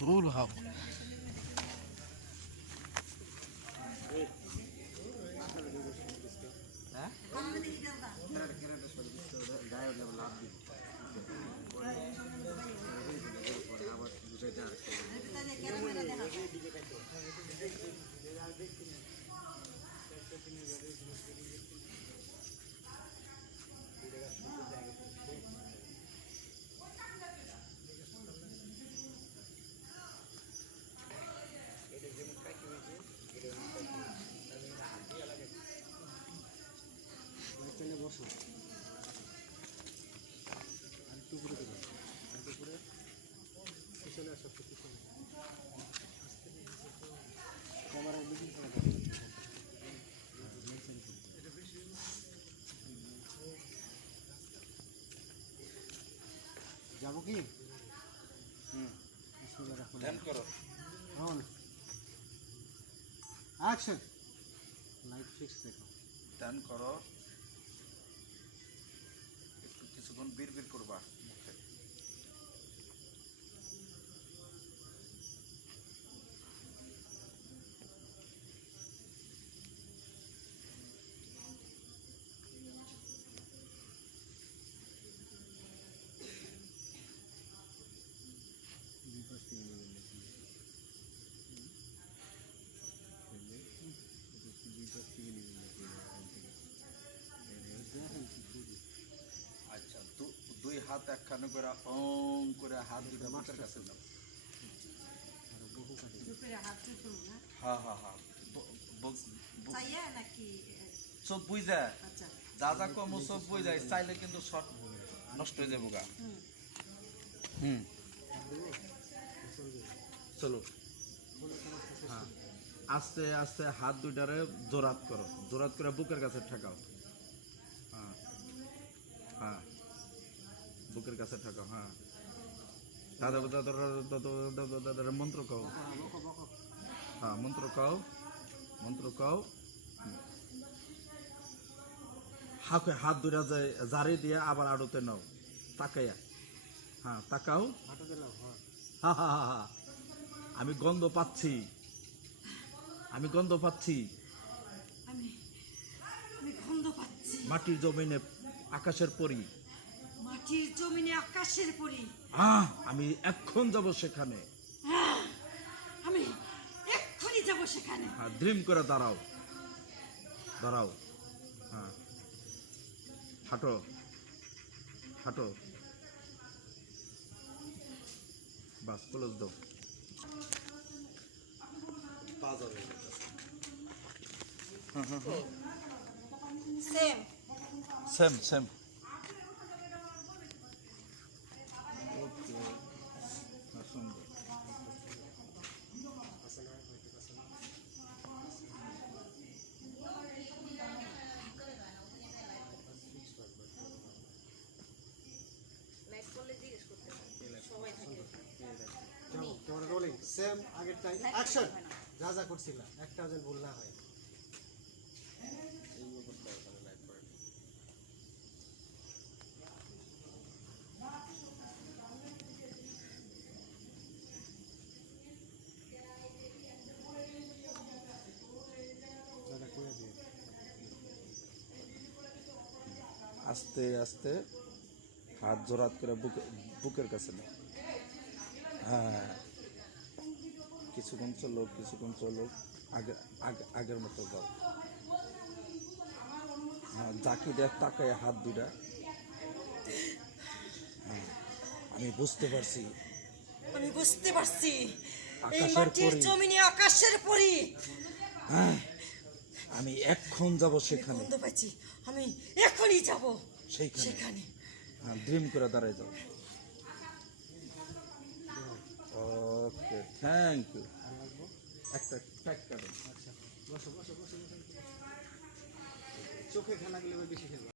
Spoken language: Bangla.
طول هوا. যাবো কি? ধ্যান করো। অ্যাকশন। লাইট ফিক্স দেখো। ধ্যান করো, একটু কিছুক্ষণ বিড়বিড় করবা মুখে। আচ্ছা, দুই হাত একখানে করে ওম করে হাত দুটো মাথার কাছে দাও। হ্যাঁ হ্যাঁ হ্যাঁ, চোখ বুঝা যা যা কম চোখ বুঝা চাইলে কিন্তু শর্ট নষ্ট হয়ে যাবো গা। চলো, হ্যাঁ, আস্তে আস্তে হাত দুইটারে জোরাত করো, জোরাত করে বুকের কাছে ঠেকাও। হ্যাঁ হ্যাঁ, বুকের কাছে ঠেকাও। হ্যাঁ, দাদা মন্ত্র কও। হ্যাঁ, মন্ত্র কও, মন্ত্র কও। হাত দুইটা জারি দিয়ে আবার আড়তে নাও, তাকাইয়া। হ্যাঁ, তাকাও। হা হা হা হা, আমি গন্ধ পাচ্ছি, আমি গন্ধ পাচ্ছি। মাটির জমিনে আকাশের পরি, মাটির জমিনে আকাশের পরি। আমি এক্ষণ যাব সেখানে, আমি এক্ষুনি যাব সেখানে। হ্যাঁ, ড্রিম করে দাঁড়াও, দাঁড়াও। হ্যাঁ, হাঁটো, হাঁটো। বাস, ক্লোজ দাও। Same same same. সুন্দর। তোমার রোলিং সেম আগের টাইম অ্যাকশন। যা যা করছিলা একটা যেন ভুল না হয়। আস্তে আস্তে হাত জোরাত করে বুকের কাছে নাও। হ্যাঁ, কিছুক্ষণ চলো, কিছুক্ষণ চলো, আগের মতো যাও। হ্যাঁ, জাকি দেখ তাকায় হাত দুইটা। হ্যাঁ, আমি বুঝতে পারছি, আমি বুঝতে পারছি এই আকাশের মাটির পরি। জমিনে আকাশের পরি। হ্যাঁ, আমি এক্ষণ যাব সেখানে, গন্ধ পাচ্ছি, আমি এখনই যাব সেখানে। হ্যাঁ, ড্রিম করে দাঁড়ায় যাও। ওকে, থ্যাংক ইউ। একটা প্যাক করো। আচ্ছা, বসো বসো বসো বসো। চোখে খেলা গেলে বেশি খেলবা।